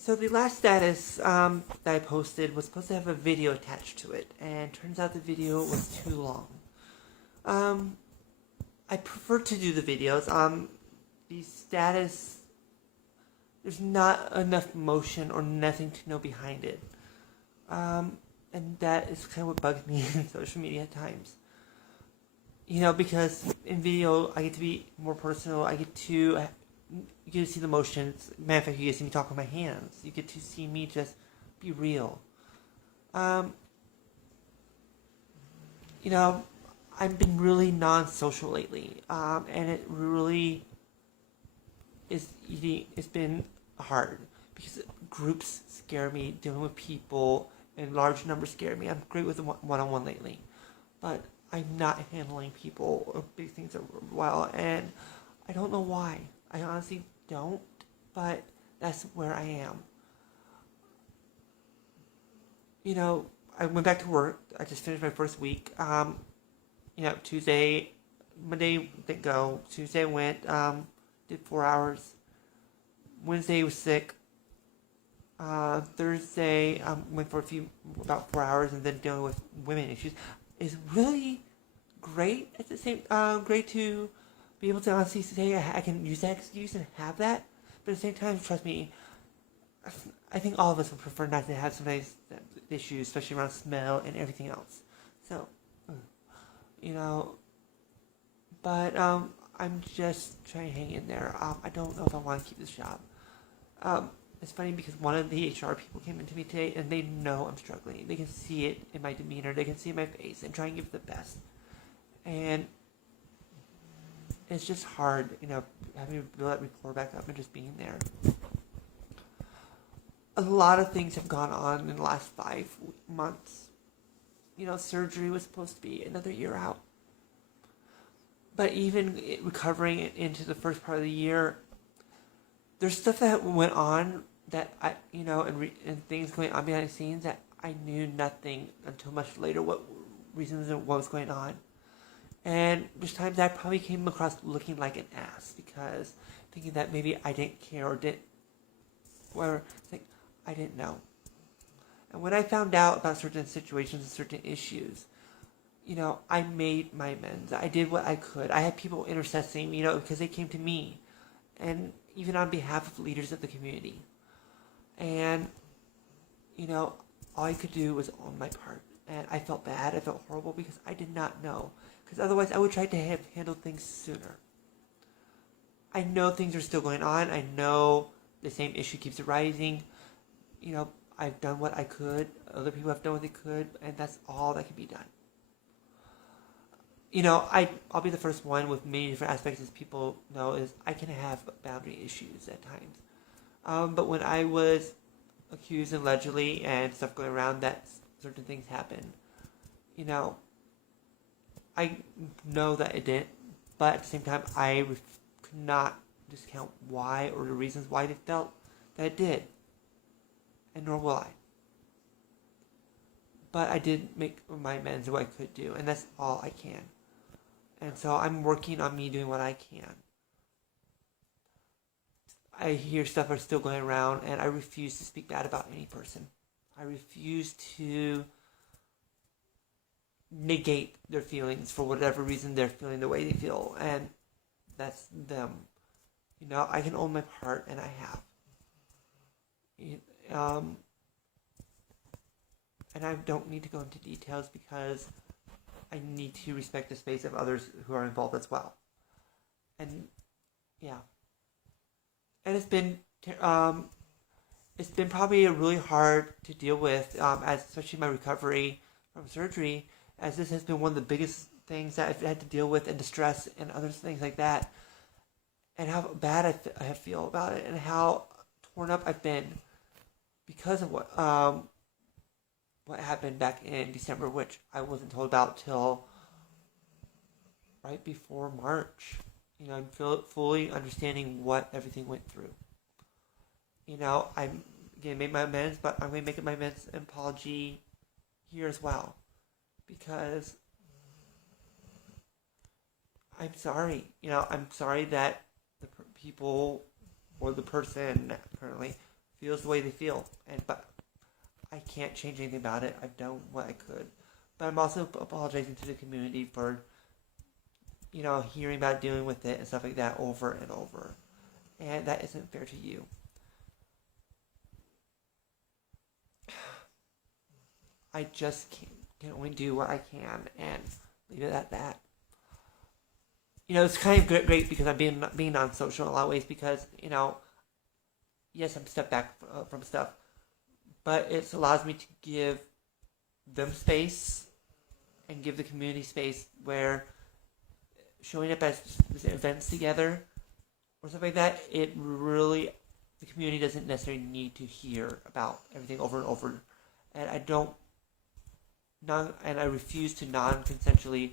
So the last status that I posted was supposed to have a video attached to it, and turns out the video was too long. Um, I prefer to do the videos. The status, there's not enough motion or nothing to know behind it. And that is kind of what bugs me in social media at times. Because in video, I get to be more personal. You get to see the motions. Matter of fact, you get to see me talk with my hands. You get to see me just be real. Um, you know, I've been really non-social lately, and it really it's been hard because groups scare me. Dealing with people in large numbers scare me. I'm great with the one-on-one lately, but I'm not handling people or big things well, and I don't know why. I honestly don't, but that's where I am. I went back to work. I just finished my first week. Tuesday, Monday didn't go. Tuesday I went, did 4 hours. Wednesday was sick. Thursday went for about 4 hours, and then dealing with women issues is really great. At the same, great to be able to honestly say I can use that excuse and have that, but at the same time, trust me, I think all of us would prefer not to have some of these issues, especially around smell and everything else. So, you know, but I'm just trying to hang in there. I don't know if I want to keep this job. It's funny because one of the HR people came into me today, and they know I'm struggling. They can see it in my demeanor. They can see it in my face, and try and give it the best. And it's just hard, having to build that rapport back up and just being there. A lot of things have gone on in the last 5 months. Surgery was supposed to be another year out. But even recovering into the first part of the year, there's stuff that went on that and things going on behind the scenes that I knew nothing until much later what reasons and what was going on. And there's times I probably came across looking like an ass because thinking that maybe I didn't care or didn't, whatever, I didn't know. And when I found out about certain situations and certain issues, I made my amends. I did what I could. I had people intercessing, because they came to me. And even on behalf of leaders of the community. And, all I could do was own my part. And I felt bad. I felt horrible because I did not know. Because otherwise I would try to have handled things sooner. I know things are still going on. I know the same issue keeps arising. I've done what I could. Other people have done what they could. And that's all that can be done. I'll be the first one with many different aspects, as people know, is I can have boundary issues at times. But when I was accused allegedly and stuff going around that certain things happened, I know that it didn't, but at the same time, I could not discount why or the reasons why they felt that it did, and nor will I. But I did make my amends of what I could do, and that's all I can. And so I'm working on me doing what I can. I hear stuff are still going around, and I refuse to speak bad about any person. I refuse to negate their feelings for whatever reason they're feeling the way they feel, and that's them. I can own my part, and I have. And I don't need to go into details because I need to respect the space of others who are involved as well. And yeah, and it's been probably really hard to deal with, as especially my recovery from surgery, as this has been one of the biggest things that I've had to deal with, and the stress and other things like that, and how bad I feel about it, and how torn up I've been because of what happened back in December, which I wasn't told about till right before March. I'm fully understanding what everything went through. I'm going to make my amends, but I'm going to make my amends and apology here as well. Because I'm sorry. I'm sorry that the people or the person currently feels the way they feel, but I can't change anything about it. I've done what I could, but I'm also apologizing to the community for, hearing about dealing with it and stuff like that over and over, and that isn't fair to you. I just can only do what I can and leave it at that. It's kind of great because I'm being non-social in a lot of ways because, yes, I'm stepped back from stuff, but it allows me to give them space and give the community space where showing up at events together or stuff like that, the community doesn't necessarily need to hear about everything over and over. And I refuse to non-consensually